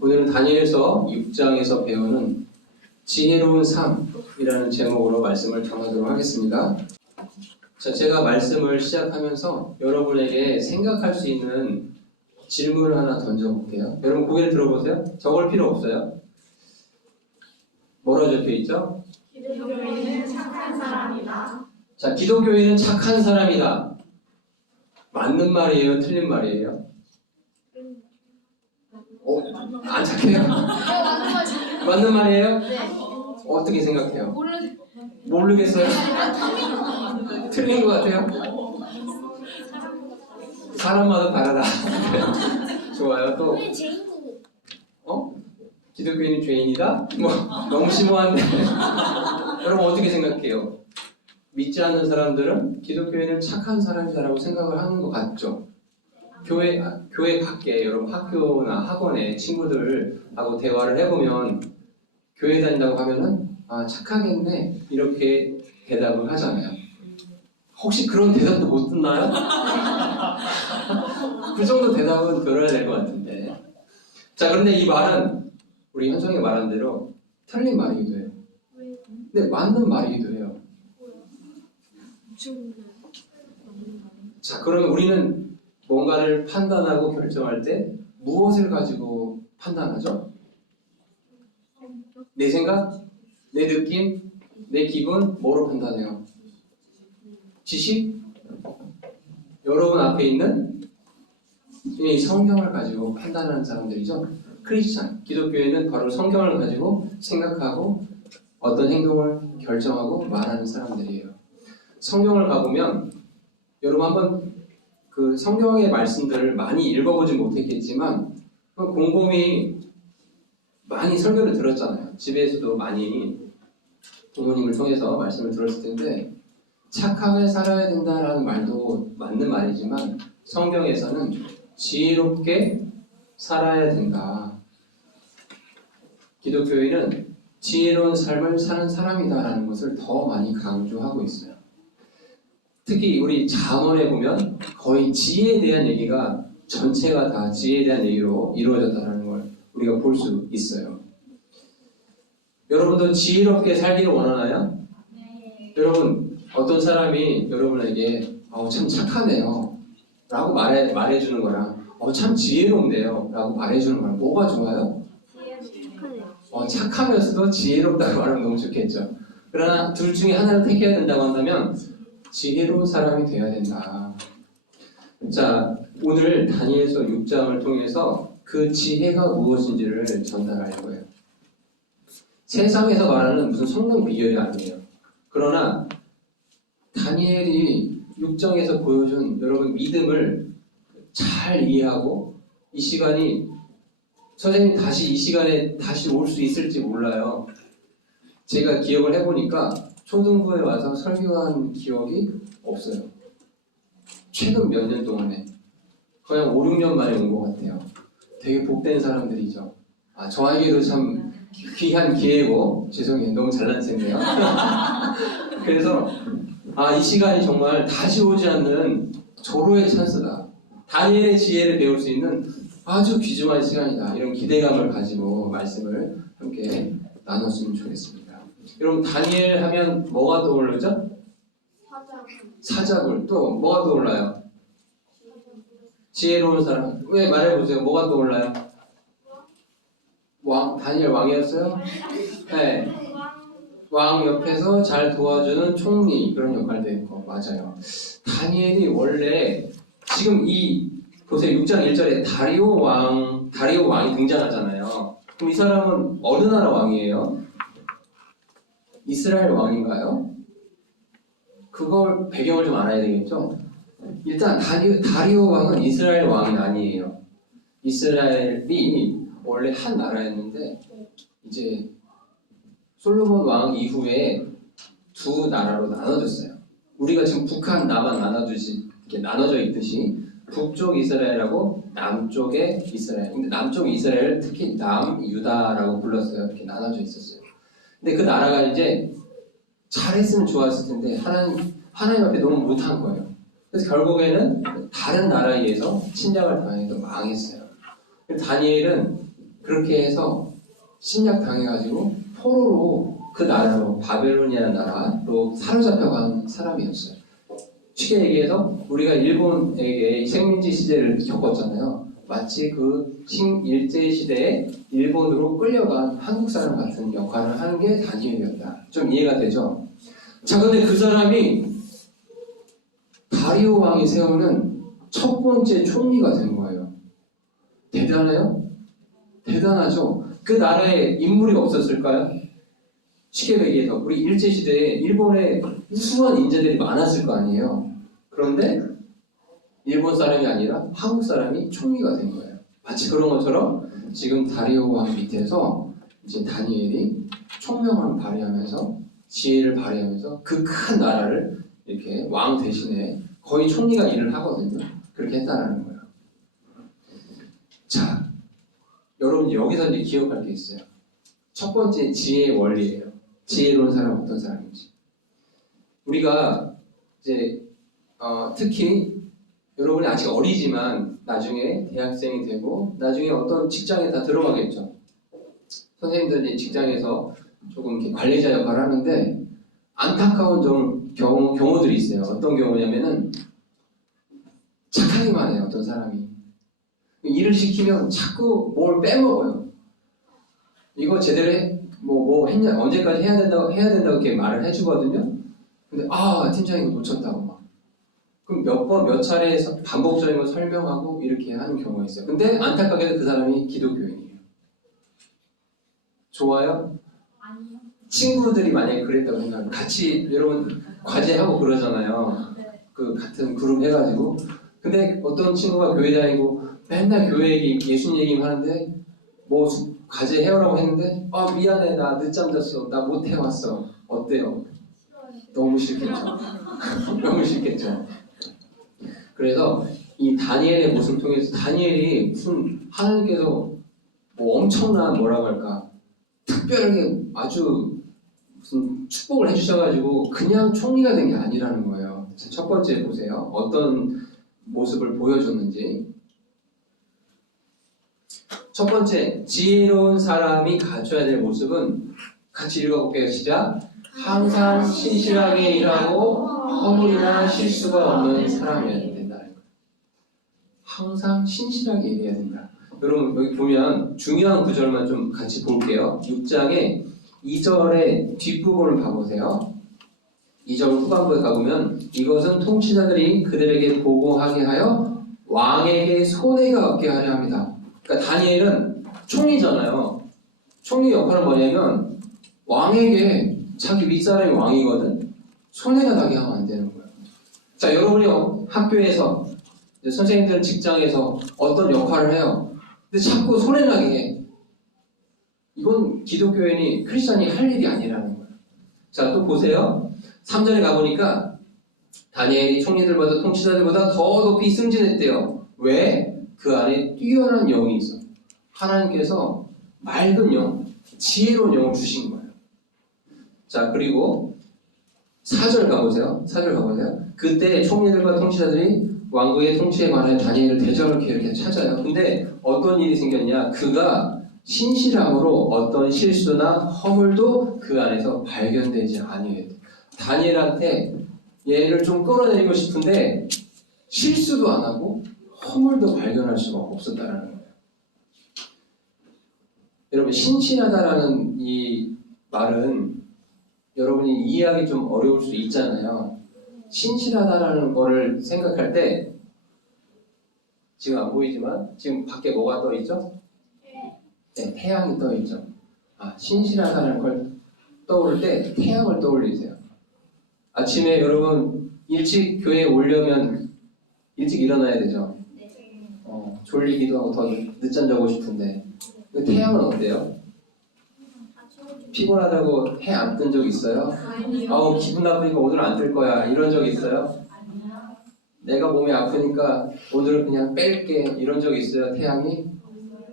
오늘은 다니엘서 6장에서 배우는 지혜로운 삶이라는 제목으로 말씀을 전하도록 하겠습니다. 자, 제가 말씀을 시작하면서 여러분에게 생각할 수 있는 질문을 하나 던져볼게요. 여러분 고개를 들어보세요. 적을 필요 없어요. 뭐라고 적혀있죠? 기독교인은 착한 사람이다. 자, 기독교인은 착한 사람이다. 맞는 말이에요? 틀린 말이에요? 안 착해요? 맞는 말이에요? 네. 어떻게 생각해요? 모르겠어요? 틀린 것 같아요? 사람마다 다르다. 좋아요. 또 기독교인은 죄인이다? 뭐 너무 심오한데 여러분 어떻게 생각해요? 믿지 않는 사람들은 기독교인은 착한 사람이다라고 생각을 하는 것 같죠? 교회 밖에 여러분 학교나 학원에 친구들하고 대화를 해보면 교회 다닌다고 하면은 착하겠네 이렇게 대답을 하잖아요. 혹시 그런 대답도 못 듣나요? 그 정도 대답은 들어야 될 것 같은데. 자, 그런데 이 말은 우리 현성이 말한 대로 틀린 말이기도 해요. 근데 맞는 말이기도 해요. 자, 그러면 우리는 뭔가를 판단하고 결정할 때 무엇을 가지고 판단하죠? 내 생각? 내 느낌? 내 기분? 뭐로 판단해요? 지식? 여러분 앞에 있는 이 성경을 가지고 판단하는 사람들이죠. 크리스찬, 기독교에는 바로 성경을 가지고 생각하고 어떤 행동을 결정하고 말하는 사람들이에요. 성경을 가보면 여러분 한번 그 성경의 말씀들을 많이 읽어보진 못했겠지만 곰곰이 많이 설교를 들었잖아요. 집에서도 많이 부모님을 통해서 말씀을 들었을 텐데 착하게 살아야 된다라는 말도 맞는 말이지만 성경에서는 지혜롭게 살아야 된다. 기독교인은 지혜로운 삶을 사는 사람이다라는 것을 더 많이 강조하고 있어요. 특히 우리 잠언에 보면 거의 지혜에 대한 얘기가 전체가 다 지혜에 대한 얘기로 이루어졌다는 걸 우리가 볼 수 있어요. 여러분도 지혜롭게 살기를 원하나요? 네. 여러분 어떤 사람이 여러분에게 참 착하네요 라고 말해주는 거랑 참 지혜롭네요 라고 말해주는 거랑 뭐가 좋아요? 착하면서도 지혜롭다고 말하면 너무 좋겠죠. 그러나 둘 중에 하나를 택해야 된다고 한다면 지혜로운 사람이 되어야 된다. 자, 오늘 다니엘서 6장을 통해서 그 지혜가 무엇인지를 전달하려고 해요. 세상에서 말하는 무슨 성공 비결이 아니에요. 그러나 다니엘이 6장에서 보여준 여러분 믿음을 잘 이해하고 이 시간이 선생님 다시 이 시간에 다시 올 수 있을지 몰라요. 제가 기억을 해보니까 초등부에 와서 설교한 기억이 없어요. 최근 몇 년 동안에 거의 5, 6년 만에 온 것 같아요. 되게 복된 사람들이죠. 저에게도 참 귀한 기회고 죄송해요. 너무 잘난 셈이네요. 그래서 이 시간이 정말 다시 오지 않는 절호의 찬스다. 다니엘의 지혜를 배울 수 있는 아주 귀중한 시간이다. 이런 기대감을 가지고 말씀을 함께 나눴으면 좋겠습니다. 여러분 다니엘 하면 뭐가 떠오르죠? 사자굴. 또 뭐가 떠올라요? 지혜로운 사람. 왜 말해보세요. 뭐가 떠올라요? 다니엘 왕이었어요? 네. 왕 옆에서 잘 도와주는 총리 그런 역할도 했고 맞아요. 다니엘이 원래 지금 보세요. 6장 1절에 다리오 왕이 등장하잖아요. 그럼 이 사람은 어느 나라 왕이에요? 이스라엘 왕인가요? 그걸 배경을 좀 알아야 되겠죠? 일단 다리오 왕은 이스라엘 왕이 아니에요. 이스라엘이 원래 한 나라였는데 이제 솔로몬 왕 이후에 두 나라로 나눠졌어요. 우리가 지금 북한, 남한 나눠져 있듯이 북쪽 이스라엘하고 남쪽의 이스라엘. 근데 남쪽 이스라엘을 특히 남유다라고 불렀어요. 이렇게 나눠져 있었어요. 근데 그 나라가 이제 잘했으면 좋았을 텐데 하나님 앞에 너무 못한 거예요. 그래서 결국에는 다른 나라에 의해서 침략을 당해서 망했어요. 다니엘은 그렇게 해서 침략당해가지고 포로로 그 나라로 바벨론이라는 나라로 사로잡혀간 사람이었어요. 쉽게 얘기해서 우리가 일본에게 식민지 시대를 겪었잖아요. 마치 그 일제시대에 일본으로 끌려간 한국 사람 같은 역할을 하는 게 다니엘이었다. 좀 이해가 되죠? 자, 근데 그 사람이 다리오 왕이 세우는 첫 번째 총리가 된 거예요. 대단해요? 대단하죠? 그 나라에 인물이 없었을까요? 쉽게 얘기해서 우리 일제시대에 일본에 우수한 인재들이 많았을 거 아니에요. 그런데 일본 사람이 아니라 한국 사람이 총리가 된 거예요. 마치 그런 것처럼 지금 다리오 왕 밑에서 이제 다니엘이 총명을 발휘하면서 지혜를 발휘하면서 그 큰 나라를 이렇게 왕 대신에 거의 총리가 일을 하거든요. 그렇게 했다라는 거예요. 자, 여러분 여기서 이제 기억할 게 있어요. 첫 번째 지혜의 원리예요. 지혜로운 사람은 어떤 사람인지. 우리가 이제 특히 여러분이 아직 어리지만 나중에 대학생이 되고 나중에 어떤 직장에 다 들어가겠죠. 선생님들이 직장에서 조금 이렇게 관리자 역할을 하는데 안타까운 경우들이 있어요. 어떤 경우냐면은 착하기만 해요. 어떤 사람이 일을 시키면 자꾸 뭘 빼먹어요. 이거 제대로 뭐 했냐, 언제까지 해야 된다고 이렇게 말을 해주거든요. 근데 팀장이 이거 놓쳤다고 막. 그럼 몇 차례 반복적인 걸 설명하고 이렇게 하는 경우가 있어요. 근데 안타깝게도 그 사람이 기독교인이에요. 좋아요? 아니요. 친구들이 만약에 그랬다고 생각하면 같이 여러분 과제하고 그러잖아요. 그 같은 그룹 해가지고. 근데 어떤 친구가 교회 다니고 맨날 교회 얘기, 예수님 얘기만 하는데 뭐 과제 해오라고 했는데 미안해 나 늦잠 잤어 나 못 해왔어. 어때요? 너무 싫겠죠. 너무 싫겠죠. 그래서 이 다니엘의 모습을 통해서 다니엘이 무슨 하나님께서 뭐 엄청난 뭐라고 할까 특별하게 아주 무슨 축복을 해주셔가지고 그냥 총리가 된 게 아니라는 거예요. 첫 번째 보세요. 어떤 모습을 보여줬는지. 첫 번째, 지혜로운 사람이 갖춰야 될 모습은 같이 읽어볼게요. 시작. 항상 신실하게 일하고 허물이나 실수가 없는 사람이어야 된다는 거예요. 항상 신실하게 일해야 된다. 여러분 여기 보면 중요한 구절만 좀 같이 볼게요. 6장의 2절의 뒷부분을 봐보세요. 2절 후반부에 가보면 이것은 통치자들이 그들에게 보고하게 하여 왕에게 손해가 없게 하려 합니다. 그러니까 다니엘은 총리잖아요. 총리 역할은 뭐냐면 왕에게 자기 윗사람이 왕이거든. 손해가 나게 하면 안 되는 거예요. 자, 여러분이 학교에서 선생님들은 직장에서 어떤 역할을 해요. 근데 자꾸 손해나게 해. 이건 기독교인이 크리스찬이 할 일이 아니라는 거예요. 자, 또 보세요. 3절에 가보니까 다니엘이 총리들보다 통치자들보다 더 높이 승진했대요. 왜? 그 안에 뛰어난 영이 있어. 하나님께서 맑은 영, 지혜로운 영을 주신 거예요. 자, 그리고 4절 가보세요. 4절 가보세요. 그때 총리들과 통치자들이 왕국의 통치에 관해 다니엘을 대적을 이렇게 찾아요. 근데 어떤 일이 생겼냐? 그가 신실함으로 어떤 실수나 허물도 그 안에서 발견되지 아니해요. 다니엘한테 얘를 좀 끌어내리고 싶은데 실수도 안 하고 허물도 발견할 수가 없었다라는 거예요. 여러분 신실하다라는 이 말은 여러분이 이해하기 좀 어려울 수 있잖아요. 신실하다라는 거를 생각할 때 지금 안 보이지만 지금 밖에 뭐가 떠 있죠? 네, 태양이 떠 있죠. 신실하다는 걸 떠오를 때 태양을 떠올리세요. 아침에 여러분 일찍 교회에 오려면 일찍 일어나야 되죠. 졸리기도 하고 더 늦잠 자고 싶은데 태양은 어때요? 피곤하다고 해 안 뜬 적 있어요? 기분 나쁘니까 오늘 안 뜰 거야 이런 적 있어요? 내가 몸이 아프니까 오늘은 그냥 뺄게 이런 적 있어요? 태양이?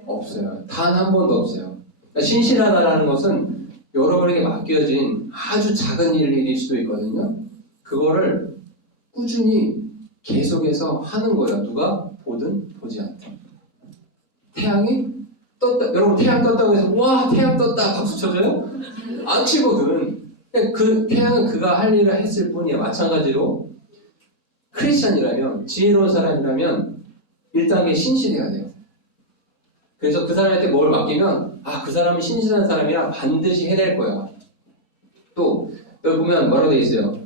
없어요. 단 한 번도 없어요. 그러니까 신실하다라는 것은 여러분에게 맡겨진 아주 작은 일일 수도 있거든요. 그거를 꾸준히 계속해서 하는 거예요. 누가 보든 보지 않든. 태양이 떴다. 여러분 태양 떴다고 해서 와 태양 떴다 박수 쳐줘요? 안 치거든. 그냥 그 태양은 그가 할 일을 했을 뿐이야. 마찬가지로 크리스찬이라면 지혜로운 사람이라면 1단계 신실해야 돼요. 그래서 그 사람한테 뭘 맡기면 그 사람은 신실한 사람이라 반드시 해낼 거야. 또 여기 보면 뭐라고 돼 있어요?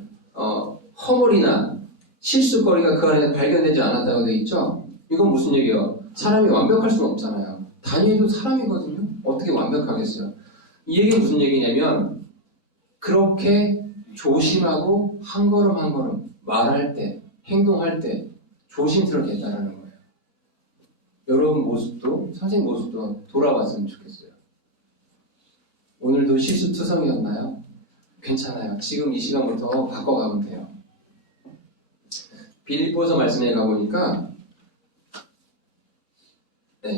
허물이나 실수거리가 그 안에 발견되지 않았다고 돼 있죠? 이건 무슨 얘기예요? 사람이 완벽할 수는 없잖아요. 다니엘도 사람이거든요. 어떻게 완벽하겠어요? 이 얘기는 무슨 얘기냐면 그렇게 조심하고 한 걸음 한 걸음 말할 때, 행동할 때 조심스럽게 했다는 거예요. 여러분 모습도, 선생님 모습도 돌아봤으면 좋겠어요. 오늘도 실수투성이었나요? 괜찮아요. 지금 이 시간부터 바꿔가면 돼요. 빌립보서 말씀에 가보니까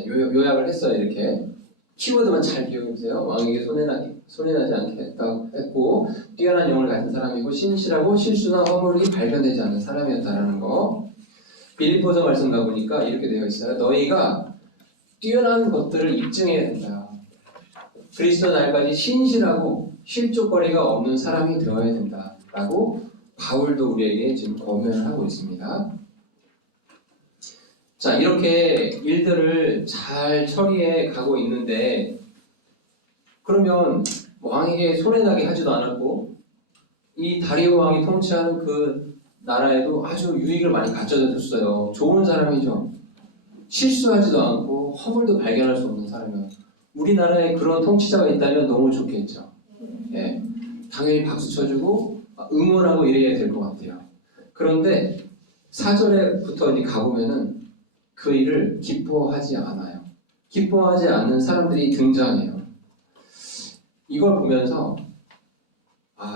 요약을 했어요. 이렇게 키워드만 잘 기억해보세요. 왕에게 손해나지 않게 했고 뛰어난 영을 가진 사람이고 신실하고 실수나 허물이 발견되지 않는 사람이었다라는 거. 빌립보서 말씀 가보니까 이렇게 되어 있어요. 너희가 뛰어난 것들을 입증해야 된다. 그리스도 날까지 신실하고 실족거리가 없는 사람이 되어야 된다라고 바울도 우리에게 지금 권면을 하고 있습니다. 자, 이렇게 일들을 잘 처리해 가고 있는데 그러면 왕에게 손해나게 하지도 않았고 이 다리오 왕이 통치하는 그 나라에도 아주 유익을 많이 가져다 줬어요. 좋은 사람이죠. 실수하지도 않고 허물도 발견할 수 없는 사람이에요. 우리나라에 그런 통치자가 있다면 너무 좋겠죠. 예, 당연히 박수 쳐주고 응원하고 이래야 될 것 같아요. 그런데 4절에부터 가보면은 그 일을 기뻐하지 않아요. 기뻐하지 않는 사람들이 등장해요. 이걸 보면서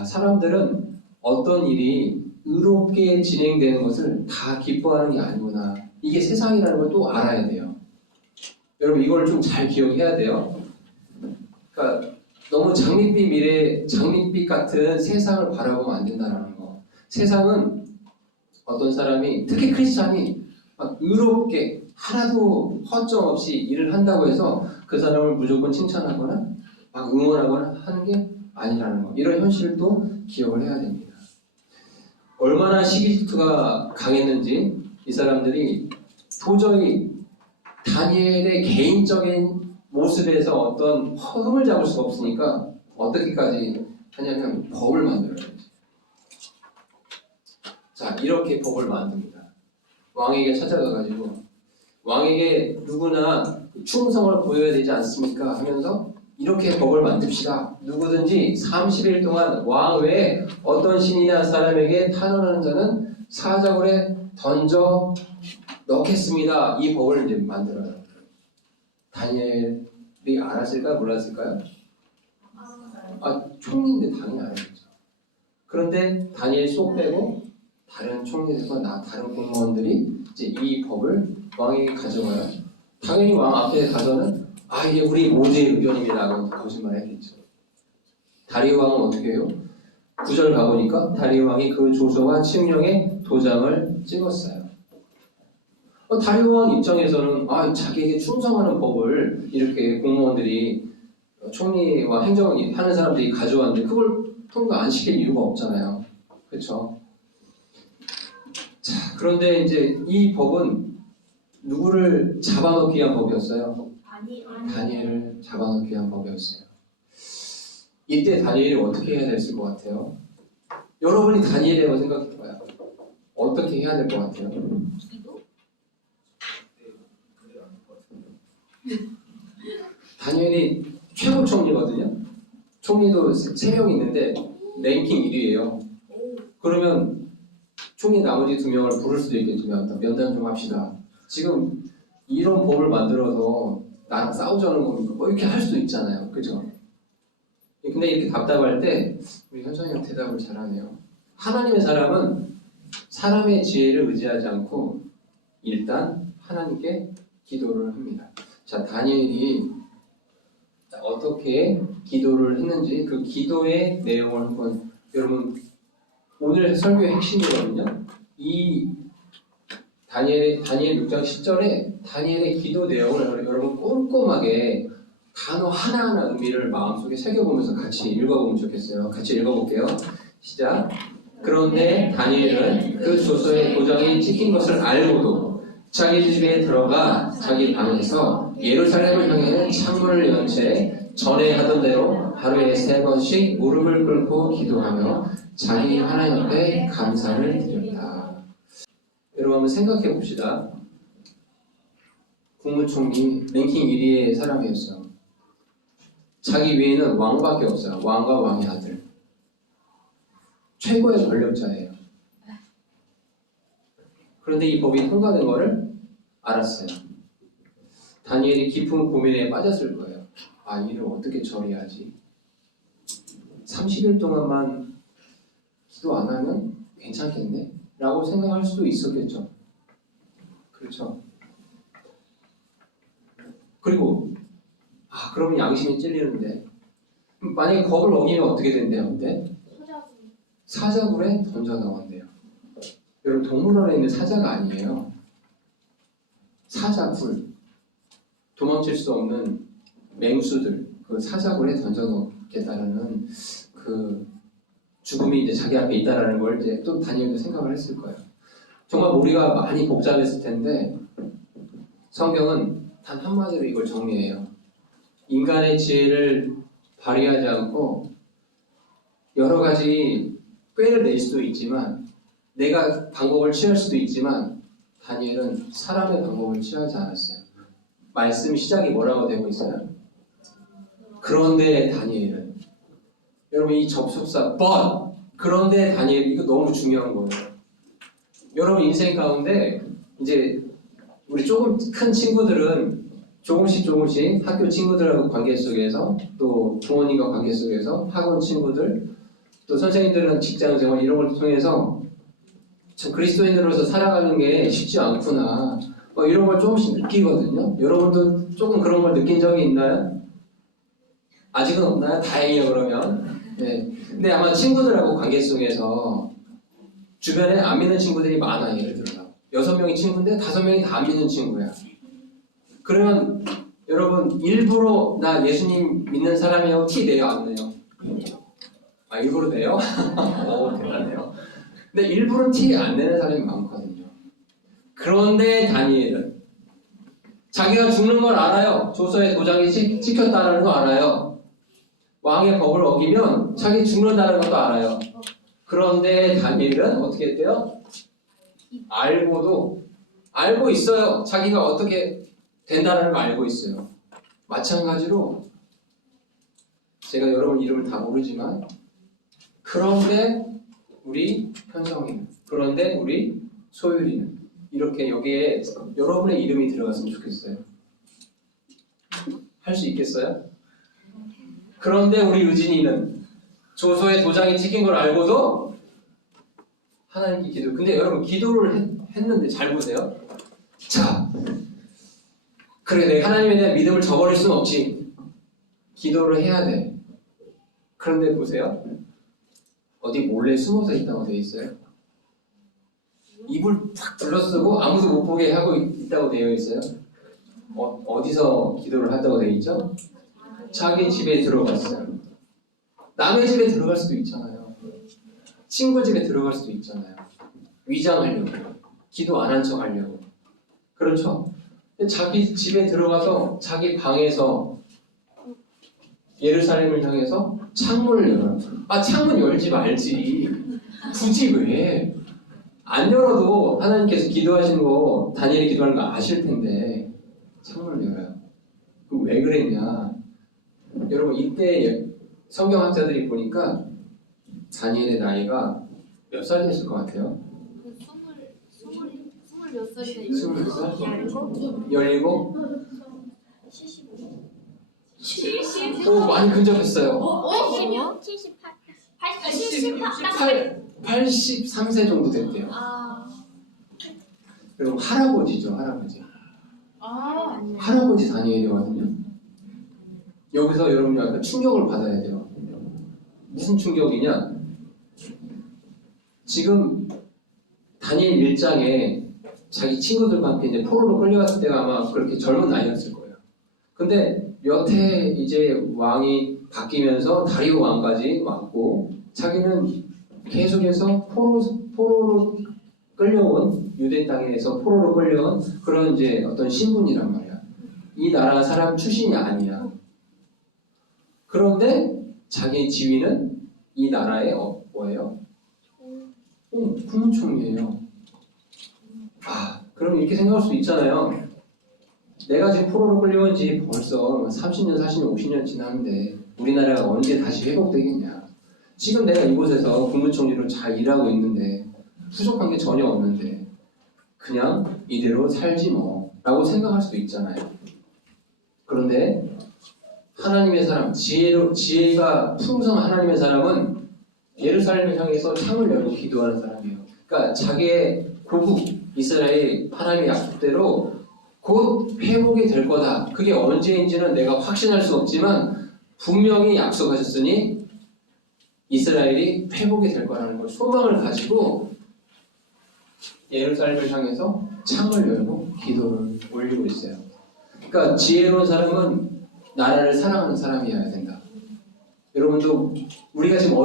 사람들은 어떤 일이 의롭게 진행되는 것을 다 기뻐하는 게 아니구나. 이게 세상이라는 걸 또 알아야 돼요. 여러분 이걸 좀 잘 기억해야 돼요. 그러니까 너무 장밋빛 같은 세상을 바라보면 안 된다는 거. 세상은 어떤 사람이, 특히 크리스찬이 막 의롭게 하나도 허점 없이 일을 한다고 해서 그 사람을 무조건 칭찬하거나 막 응원하거나 하는 게 아니라는 거. 이런 현실을 또 기억을 해야 됩니다. 얼마나 시기 질투가 강했는지 이 사람들이 도저히 다니엘의 개인적인 모습에서 어떤 흠을 잡을 수가 없으니까 어떻게까지 하냐면 법을 만들어요. 자, 이렇게 법을 만듭니다. 왕에게 찾아가가지고 왕에게 누구나 충성을 보여야 되지 않습니까? 하면서 이렇게 법을 만듭시다. 누구든지 30일 동안 왕 외에 어떤 신이나 사람에게 탄원하는 자는 사자굴에 던져 넣겠습니다. 이 법을 이제 만들어요. 다니엘이 알았을까요? 몰랐을까요? 총리인데 당연히 알았겠죠. 그런데 다니엘 쏙 빼고 다른 총리들과 다른 공무원들이 이제 이 법을 왕에게 가져가요. 당연히 왕 앞에 가서는 이게 우리 모두의 의견입니다라고 거짓말 했겠죠. 다리오 왕은 어떻게 해요? 9절 가보니까 다리오 왕이 그 조서와 칙령에 도장을 찍었어요. 다리오 왕 입장에서는 자기에게 충성하는 법을 이렇게 공무원들이 총리와 행정을 하는 사람들이 가져왔는데 그걸 통과 안 시킬 이유가 없잖아요. 그렇죠? 자, 그런데 이제 이 법은 누구를 잡아놓기 위한 법이었어요? 다니엘을 잡아놓기 위한 법이었어요. 이때 다니엘이 어떻게 해야 됐을 것 같아요? 여러분이 다니엘에 대해 생각해봐요. 어떻게 해야 될 것 같아요? 다니엘이 최고 총리거든요. 총리도 3명 있는데 랭킹 1위예요. 그러면 총리 나머지 2명을 부를 수도 있겠지만 면담 좀 합시다. 지금 이런 법을 만들어서 나랑 싸우자는 겁니까? 이렇게 할 수도 있잖아요. 그죠? 근데 이렇게 답답할 때 우리 현정이 형 대답을 잘하네요. 하나님의 사람은 사람의 지혜를 의지하지 않고 일단 하나님께 기도를 합니다. 자, 다니엘이 어떻게 기도를 했는지 그 기도의 내용을 한번 여러분 오늘 설교의 핵심이거든요. 이 다니엘 6장 10절에 다니엘의 기도 내용을 여러분 꼼꼼하게 단어 하나하나 의미를 마음속에 새겨보면서 같이 읽어보면 좋겠어요. 같이 읽어볼게요. 시작. 그런데 다니엘은 그 조서에 도장이 찍힌 것을 알고도 자기 집에 들어가 자기 방에서 예루살렘을 향해 창문을 연 채 전에 하던 대로 하루에 3번씩 무릎을 꿇고 기도하며 자기 하나님 앞에 감사를 드렸다. 여러분 한번 생각해 봅시다. 국무총리 랭킹 1위의 사람이었어요. 자기 위에는 왕밖에 없어요. 왕과 왕의 아들. 최고의 권력자예요. 그런데 이 법이 통과된 거를 알았어요. 다니엘이 깊은 고민에 빠졌을 거예요. 아, 이를 어떻게 처리하지? 30일 동안만 기도 안 하면 괜찮겠네? 라고 생각할 수도 있었겠죠. 그렇죠? 그리고 그러면 양심이 찔리는데 만약에 법을 어기면 어떻게 된대요? 근데 사자굴에 던져나온대요. 여러분 동물원에 있는 사자가 아니에요. 사자굴. 도망칠 수 없는 맹수들. 그 사자굴에 던져놓겠다라는 그 죽음이 이제 자기 앞에 있다라는 걸 이제 또 다니엘도 생각을 했을 거예요. 정말 머리가 많이 복잡했을 텐데 성경은 단 한마디로 이걸 정리해요. 인간의 지혜를 발휘하지 않고 여러 가지 꾀를 낼 수도 있지만 내가 방법을 취할 수도 있지만 다니엘은 사람의 방법을 취하지 않았어요. 말씀 시작이 뭐라고 되고 있어요? 그런데 다니엘은 여러분 이 접속사 but 그런데 다니엘 이거 너무 중요한 거예요. 여러분 인생 가운데 이제 우리 조금 큰 친구들은 조금씩 학교 친구들하고 관계 속에서 또 부모님과 관계 속에서 학원 친구들 또 선생님들은 직장 생활 이런 걸 통해서 참 그리스도인으로서 살아가는 게 쉽지 않구나 이런 걸 조금씩 느끼거든요. 여러분도 조금 그런 걸 느낀 적이 있나요? 아직은 없나요? 다행이에요 그러면. 네. 근데 아마 친구들하고 관계 속에서 주변에 안 믿는 친구들이 많아. 예를 들어서 6명이 친구인데 5명이 다 안 믿는 친구야. 그러면 여러분 일부러 나 예수님 믿는 사람이라고 티 내요 안 내요? 일부러 내요? 대단해요. 근데 일부러 티 안 내는 사람이 많거든요. 그런데 다니엘은 자기가 죽는 걸 알아요. 조서에 도장이 찍혔다는 거 알아요. 왕의 법을 어기면 자기 죽는다는 것도 알아요. 그런데 다니엘은 어떻게 했대요? 알고 있어요. 자기가 어떻게 된다는 걸 알고 있어요. 마찬가지로 제가 여러분 이름을 다 모르지만 그런데 우리 현성이는 그런데 우리 소율이는 이렇게 여기에 여러분의 이름이 들어갔으면 좋겠어요. 할 수 있겠어요? 그런데 우리 의진이는 조서에 도장이 찍힌 걸 알고도 하나님께 기도. 근데 여러분 기도를 했는데 잘 보세요. 자, 그래 내가 하나님에 대한 믿음을 저버릴 수는 없지. 기도를 해야 돼. 그런데 보세요. 어디 몰래 숨어서 있다고 되어 있어요. 입을 탁 둘러쓰고 아무도 못 보게 하고 있다고 되어 있어요. 어디서 기도를 한다고 되어 있죠? 자기 집에 들어갔어요. 남의 집에 들어갈 수도 있잖아요. 친구 집에 들어갈 수도 있잖아요. 위장하려고. 기도 안 한 척 하려고. 그렇죠? 자기 집에 들어가서 자기 방에서 예루살렘을 향해서 창문을 열어요. 창문 열지 말지. 굳이 왜? 안 열어도 하나님께서 기도하시는 거, 다니엘이 기도하는 거 아실 텐데 창문을 열어요. 그럼 왜 그랬냐? 여러분 이때 성경학자들이 보니까 다니엘의 나이가 몇 살이 됐을 것 같아요? 20몇 살이나 20살? 17? 70? 오, 많이 근접했어요. 80이요? 78? 88? 83세 정도 됐대요. 여러분 할아버지죠, 할아버지. 할아버지 다니엘이거든요. 여기서 여러분이 약간 충격을 받아야 돼요. 무슨 충격이냐? 지금 다니엘 1장에 자기 친구들과 함께 이제 포로로 끌려갔을 때가 아마 그렇게 젊은 나이였을 거예요. 근데 몇 해 이제 왕이 바뀌면서 다리오 왕까지 왔고 자기는 계속해서 포로로 끌려온 유대 땅에서 포로로 끌려온 그런 이제 어떤 신분이란 말이야. 이 나라 사람 출신이 아니야. 그런데 자기 지위는 이 나라의 뭐예요? 국무총리예요. 아, 그럼 이렇게 생각할 수 있잖아요. 내가 지금 포로로 끌려온 지 벌써 30년, 40년, 50년 지났는데 우리나라가 언제 다시 회복되겠냐. 지금 내가 이곳에서 국무총리로 잘 일하고 있는데 부족한 게 전혀 없는데 그냥 이대로 살지 뭐 라고 생각할 수도 있잖아요. 그런데 하나님의 사람, 지혜가 풍성한 하나님의 사람은 예루살렘을 향해서 창을 열고 기도하는 사람이에요. 그러니까 자기의 고국 이스라엘 하나님의 약속대로 곧 회복이 될 거다. 그게 언제인지는 내가 확신할 수 없지만 분명히 약속하셨으니 이스라엘이 회복이 될 거라는 걸 소망을 가지고 예루살렘을 향해서 창을 열고 기도를 올리고 있어요. 그러니까 지혜로운 사람은 나라를 사랑하는 사람이어야 된다. 여러분도 우리가 지금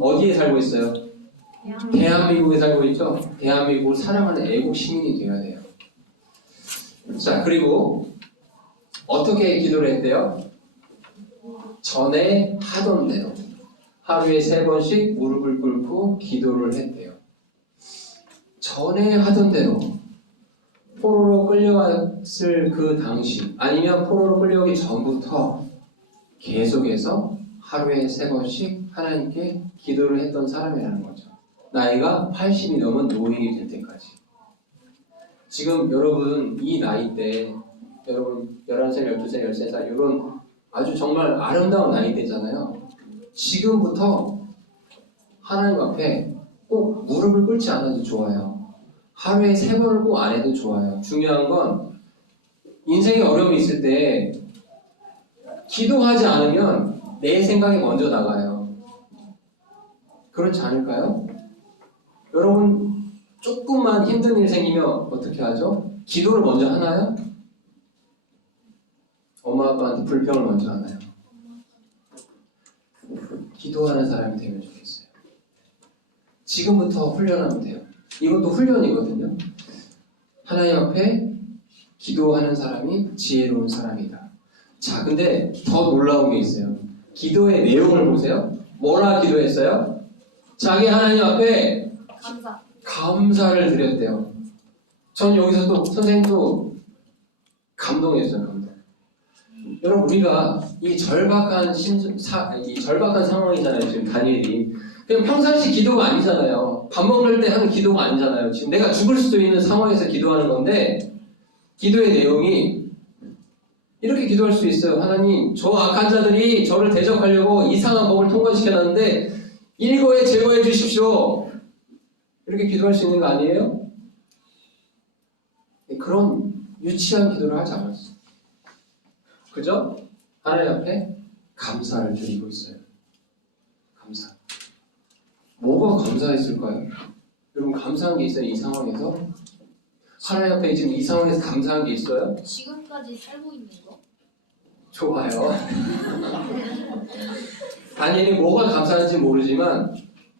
어디에 살고 있어요? 대한민국에 살고 있죠? 대한민국을 사랑하는 애국 시민이 되어야 돼요. 자, 그리고 어떻게 기도를 했대요? 전에 하던 대로 하루에 3번씩 무릎을 꿇고 기도를 했대요. 전에 하던 대로 포로로 끌려왔을 그 당시 아니면 포로로 끌려오기 전부터 계속해서 하루에 3번씩 하나님께 기도를 했던 사람이라는 거죠. 나이가 80이 넘은 노인이 될 때까지. 지금 여러분 이 나이 때 여러분 11살, 12살, 13살 이런 아주 정말 아름다운 나이 때잖아요. 지금부터 하나님 앞에 꼭 무릎을 꿇지 않아도 좋아요. 하루에 3번을 꼭 안 해도 좋아요. 중요한 건 인생에 어려움이 있을 때 기도하지 않으면 내 생각이 먼저 나가요. 그렇지 않을까요? 여러분 조금만 힘든 일 생기면 어떻게 하죠? 기도를 먼저 하나요? 엄마 아빠한테 불평을 먼저 하나요? 기도하는 사람이 되면 좋겠어요. 지금부터 훈련하면 돼요. 이것도 훈련이거든요. 하나님 앞에 기도하는 사람이 지혜로운 사람이다. 자, 근데 더 놀라운 게 있어요. 기도의 내용을 보세요. 뭐라 기도했어요? 자기 하나님 앞에 감사를 드렸대요. 전 여기서 또 선생님도 감동했어요. 감동. 여러분 우리가 이 절박한 상황이잖아요. 지금 다니엘이 그냥 평상시 기도가 아니잖아요. 밥 먹을 때 하는 기도가 아니잖아요. 지금 내가 죽을 수도 있는 상황에서 기도하는 건데 기도의 내용이 이렇게 기도할 수 있어요. 하나님, 저 악한 자들이 저를 대적하려고 이상한 법을 통과시켜놨는데 일거에 제거해 주십시오. 이렇게 기도할 수 있는 거 아니에요? 그런 유치한 기도를 하지 않았어요. 그죠? 하나님 앞에 감사를 드리고 있어요. 감사. 뭐가 감사했을까요? 여러분 감사한 게 있어요? 이 상황에서? 하나님 앞에 지금 이 상황에서 감사한 게 있어요? 지금까지 살고 있는 거? 좋아요. 다니엘이 뭐가 감사한지 모르지만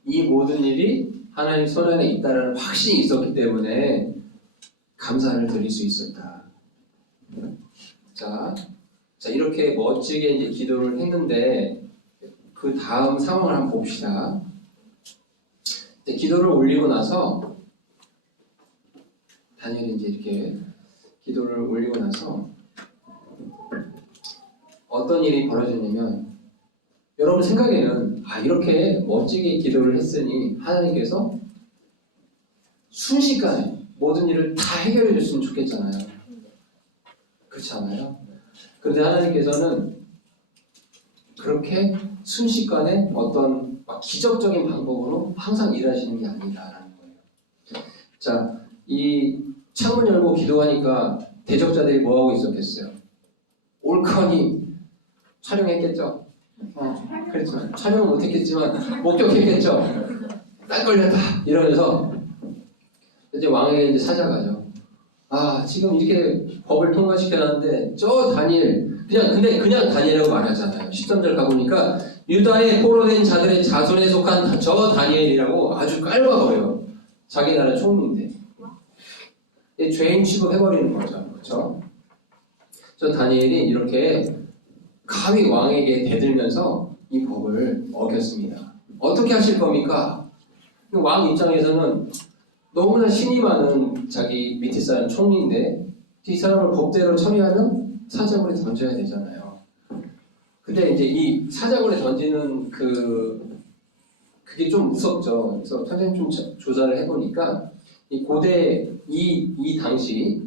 이 모든 일이 하나님 손 안에 있다는 확신이 있었기 때문에 감사를 드릴 수 있었다. 자 이렇게 멋지게 이제 기도를 했는데 그 다음 상황을 한번 봅시다. 기도를 올리고 나서 다니엘이 이제 이렇게 기도를 올리고 나서 어떤 일이 벌어졌냐면 여러분 생각에는 이렇게 멋지게 기도를 했으니 하나님께서 순식간에 모든 일을 다 해결해 줬으면 좋겠잖아요. 그렇지 않아요? 그런데 하나님께서는 그렇게 순식간에 어떤 기적적인 방법으로 항상 일하시는 게 아니다라는 거예요. 자, 이 창문 열고 기도하니까 대적자들이 뭐하고 있었겠어요? 옳거니 촬영했겠죠? 그렇지만 촬영은 못했겠지만 목격했겠죠? 딱 걸렸다 이러면서 이제 왕에게 이제 찾아가죠. 지금 이렇게 법을 통과시켜놨는데 저 다니엘 근데 그냥 다니엘이라고 말하잖아요. 13절 가보니까 유다의 포로된 자들의 자손에 속한 저 다니엘이라고 아주 깔봐버려요. 자기 나라 총리인데. 죄인 취급해버리는 거죠. 그렇죠? 저 다니엘이 이렇게 감히 왕에게 대들면서 이 법을 어겼습니다. 어떻게 하실 겁니까? 왕 입장에서는 너무나 신이 많은 자기 밑에 사람 총리인데 이 사람을 법대로 처리하면 사자굴에 던져야 되잖아요. 근데 이제 이 사자굴에 던지는 그게 좀 무섭죠. 그래서 선생님 좀 조사를 해보니까 이 고대 이 당시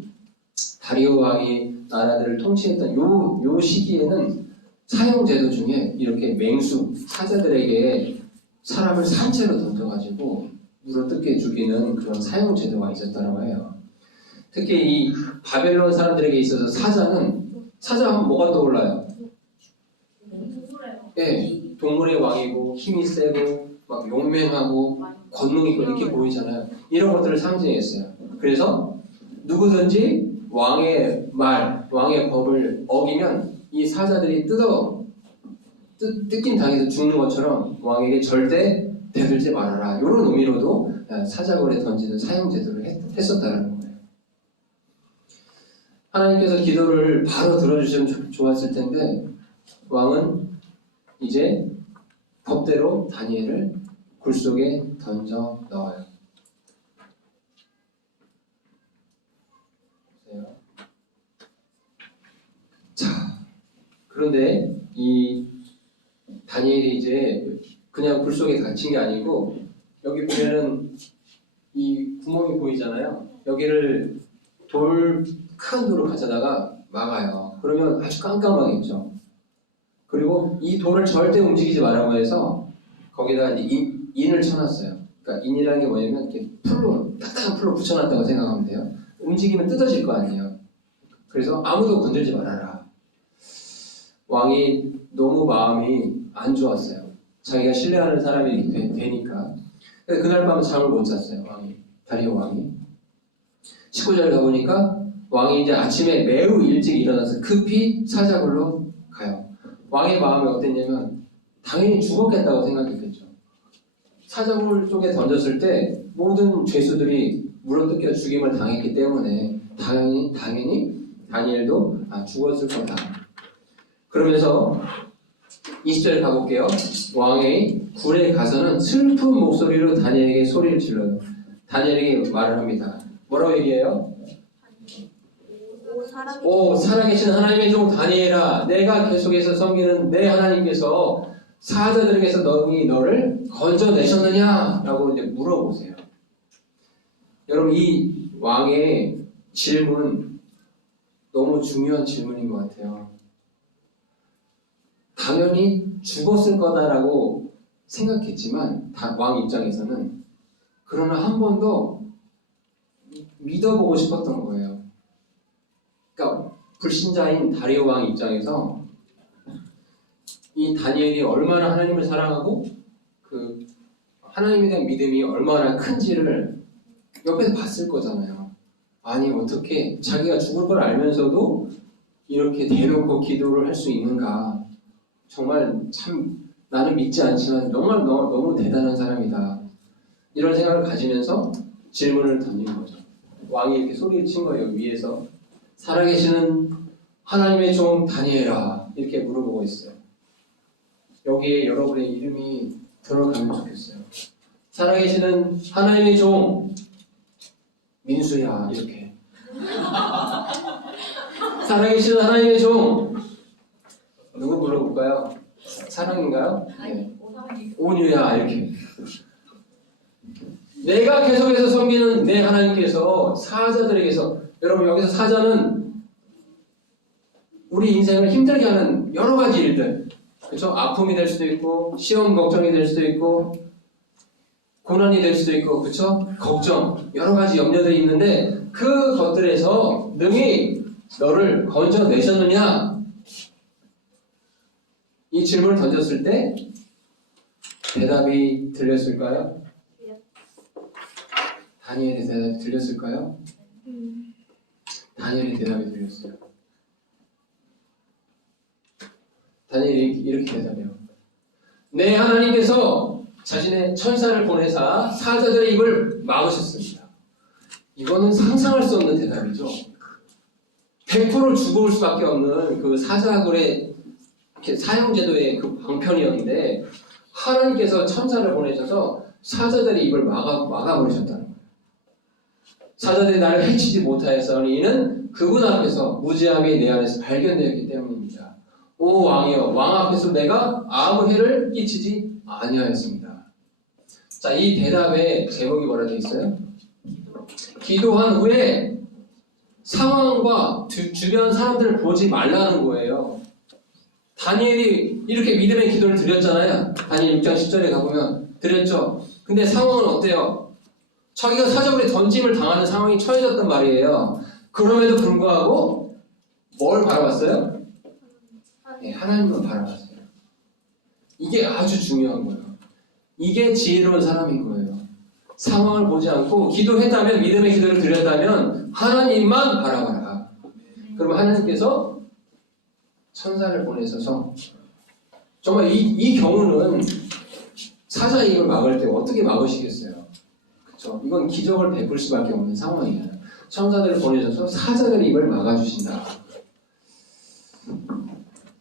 다리오 왕이 나라들을 통치했던 요 시기에는 사형제도 중에 이렇게 맹수 사자들에게 사람을 산채로 던져가지고 물어뜯게 죽이는 그런 사형제도가 있었다고 해요. 특히 이 바벨론 사람들에게 있어서 사자 하면 뭐가 떠올라요? 네, 동물의 왕이고 힘이 세고 막 용맹하고 권능 있고 이렇게 보이잖아요. 이런 것들을 상징했어요. 그래서 누구든지 왕의 말, 왕의 법을 어기면 이 사자들이 뜯김 당해서 죽는 것처럼 왕에게 절대 대들지 말아라. 이런 의미로도 사자굴에 던지는 사형제도를 했었다는 거예요. 하나님께서 기도를 바로 들어주시면 좋았을 텐데 왕은 이제 법대로 다니엘을 굴 속에 던져 넣어요. 자, 그런데 이 다니엘이 이제 그냥 굴 속에 갇힌 게 아니고 여기 보면은 이 구멍이 보이잖아요. 여기를 큰 돌을 가져다가 막아요. 그러면 아주 깜깜하겠죠. 그리고 이 돌을 절대 움직이지 말라고 해서 거기다가 이제 인을 쳐놨어요. 그러니까 인이라는 게 뭐냐면 이렇게 딱딱한 풀로 붙여놨다고 생각하면 돼요. 움직이면 뜯어질 거 아니에요. 그래서 아무도 건들지 말아라. 왕이 너무 마음이 안 좋았어요. 자기가 신뢰하는 사람이 되니까. 그날 밤 잠을 못 잤어요. 다리오 왕이. 19절 가보니까 왕이 이제 아침에 매우 일찍 일어나서 급히 사자굴로 가요. 왕의 마음이 어땠냐면 당연히 죽었겠다고 생각했겠죠. 사자굴 속에 던졌을 때 모든 죄수들이 물어뜯겨 죽임을 당했기 때문에 당연히 다니엘도 죽었을 거다. 그러면서 20절 가볼게요. 왕의 굴에 가서는 슬픈 목소리로 다니엘에게 소리를 질러요. 다니엘에게 말을 합니다. 뭐라고 얘기해요? 오, 살아계신 하나님의 종 다니엘아, 내가 계속해서 섬기는 내 하나님께서 사자들에게서 너를 건져내셨느냐? 라고 이제 물어보세요. 여러분, 이 왕의 질문 너무 중요한 질문인 것 같아요. 당연히 죽었을 거다라고 생각했지만 왕 입장에서는 그러나 한 번 더 믿어보고 싶었던 거예요. 그러니까 불신자인 다리오 왕 입장에서 이 다니엘이 얼마나 하나님을 사랑하고 그 하나님에 대한 믿음이 얼마나 큰지를 옆에서 봤을 거잖아요. 아니 어떻게 자기가 죽을 걸 알면서도 이렇게 대놓고 기도를 할 수 있는가. 정말 참 나는 믿지 않지만 정말 너무 대단한 사람이다. 이런 생각을 가지면서 질문을 던진 거죠. 왕이 이렇게 소리를 친 거예요. 위에서 살아계시는 하나님의 종 다니엘아 이렇게 물어보고 있어요. 여기에 여러분의 이름이 들어가면 좋겠어요. 살아계시는 하나님의 종 민수야 이렇게 살아계시는 하나님의 종 누구 물어볼까요? 사랑인가요? 네. 온유야 이렇게 내가 계속해서 섬기는 내 하나님께서 사자들에게서 여러분 여기서 사자는 우리 인생을 힘들게 하는 여러 가지 일들 그렇죠? 아픔이 될 수도 있고 시험 걱정이 될 수도 있고 고난이 될 수도 있고 그렇죠? 걱정 여러 가지 염려들이 있는데 그 것들에서 능히 너를 건져내셨느냐 이 질문을 던졌을 때 대답이 들렸을까요? 다니엘의 대답이 들렸을까요? 다니엘의 대답이 들렸어요. 다니엘이 이렇게 대답해요. 네, 하나님께서 자신의 천사를 보내사 사자들의 입을 막으셨습니다. 이거는 상상할 수 없는 대답이죠. 100% 죽어올 수밖에 없는 그 사자굴의 사형제도의 그 방편이었는데 하나님께서 천사를 보내셔서 사자들의 입을 막아버리셨다는 거예요. 사자들이 나를 해치지 못하였사오니 이는 그분 앞에서 무지함이 내 안에서 발견되었기 때문입니다. 오 왕이여, 왕 앞에서 내가 아무 해를 끼치지 아니하였습니다. 자, 이 대답의 제목이 뭐라 되어 있어요? 기도한 후에 상황과 주변 사람들을 보지 말라는 거예요. 다니엘이 이렇게 믿음의 기도를 드렸잖아요. 다니엘 6장 10절에 가보면 드렸죠. 근데 상황은 어때요? 자기가 사자굴에 던짐을 당하는 상황이 처해졌단 말이에요. 그럼에도 불구하고 뭘 바라봤어요? 네, 하나님만 바라봤어요. 이게 아주 중요한 거예요. 이게 지혜로운 사람인 거예요. 상황을 보지 않고 기도했다면, 믿음의 기도를 드렸다면 하나님만 바라봐라. 그러면 하나님께서 천사를 보내셔서 정말 이 경우는 사자의 입을 막을 때 어떻게 막으시겠어요? 그렇죠? 이건 기적을 베풀 수밖에 없는 상황이에요. 천사들을 보내셔서 사자들의 입을 막아주신다.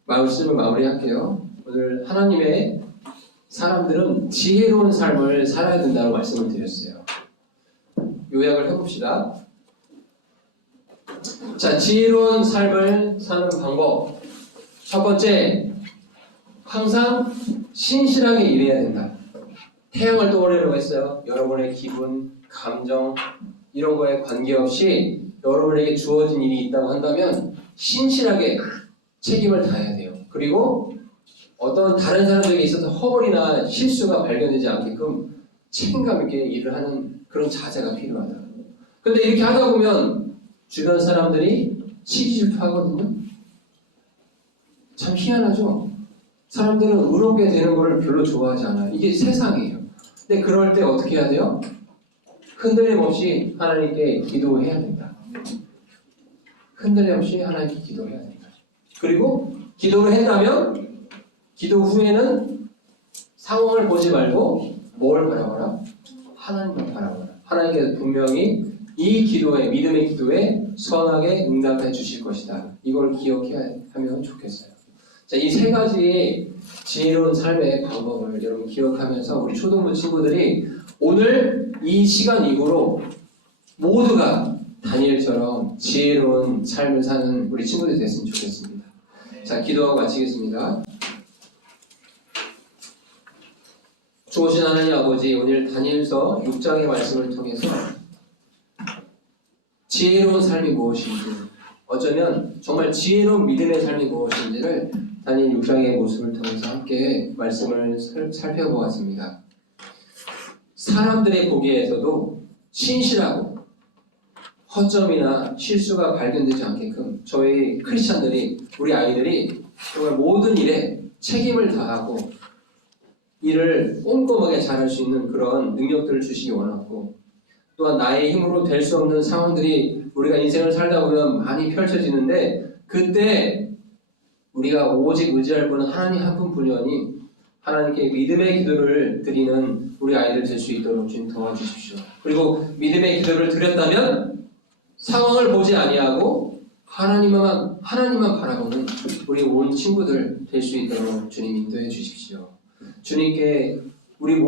말씀을 마무리할게요. 오늘 하나님의 사람들은 지혜로운 삶을 살아야 된다고 말씀을 드렸어요. 요약을 해봅시다. 자, 지혜로운 삶을 사는 방법. 첫 번째, 항상 신실하게 일해야 된다. 태양을 떠올리라고 했어요. 여러분의 기분, 감정 이런 거에 관계없이 여러분에게 주어진 일이 있다고 한다면 신실하게 책임을 다해야 돼요. 그리고 어떤 다른 사람들에게 있어서 허물이나 실수가 발견되지 않게끔 책임감 있게 일을 하는 그런 자세가 필요하다. 근데 이렇게 하다 보면 주변 사람들이 시기질투하거든요. 참 희한하죠? 사람들은 의롭게 되는 것을 별로 좋아하지 않아요. 이게 세상이에요. 근데 그럴 때 어떻게 해야 돼요? 흔들림 없이 하나님께 기도해야 된다. 흔들림 없이 하나님께 기도해야 된다. 그리고 기도를 했다면 기도 후에는 상황을 보지 말고 뭘 바라봐라? 하나님을 바라봐라. 하나님께서 분명히 이 기도에, 믿음의 기도에 선하게 응답해 주실 것이다. 이걸 기억하면 좋겠어요. 자, 이 세 가지의 지혜로운 삶의 방법을 여러분 기억하면서 우리 초등부 친구들이 오늘 이 시간 이후로 모두가 다니엘처럼 지혜로운 삶을 사는 우리 친구들이 됐으면 좋겠습니다. 자, 기도하고 마치겠습니다. 좋으신 하나님 아버지, 오늘 다니엘서 6장의 말씀을 통해서 지혜로운 삶이 무엇인지, 어쩌면 정말 지혜로운 믿음의 삶이 무엇인지를 다니엘 6장의 모습을 통해서 함께 말씀을 살펴보았습니다. 사람들의 보기에서도 신실하고 허점이나 실수가 발견되지 않게끔 저희 크리스찬들이, 우리 아이들이 정말 모든 일에 책임을 다하고 일을 꼼꼼하게 잘할 수 있는 그런 능력들을 주시기 원하고, 또한 나의 힘으로 될 수 없는 상황들이 우리가 인생을 살다 보면 많이 펼쳐지는데 그때 우리가 오직 의지할 분은 하나님 한 분뿐이오니 하나님께 믿음의 기도를 드리는 우리 아이들 될 수 있도록 주님 도와주십시오. 그리고 믿음의 기도를 드렸다면 상황을 보지 아니하고 하나님만 바라보는 우리 온 친구들 될 수 있도록 주님 인도해 주십시오. 주님께 우리의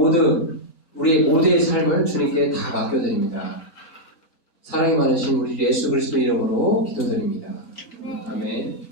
모두의 삶을 주님께 다 맡겨드립니다. 사랑이 많으신 우리 예수 그리스도 이름으로 기도드립니다. 아멘.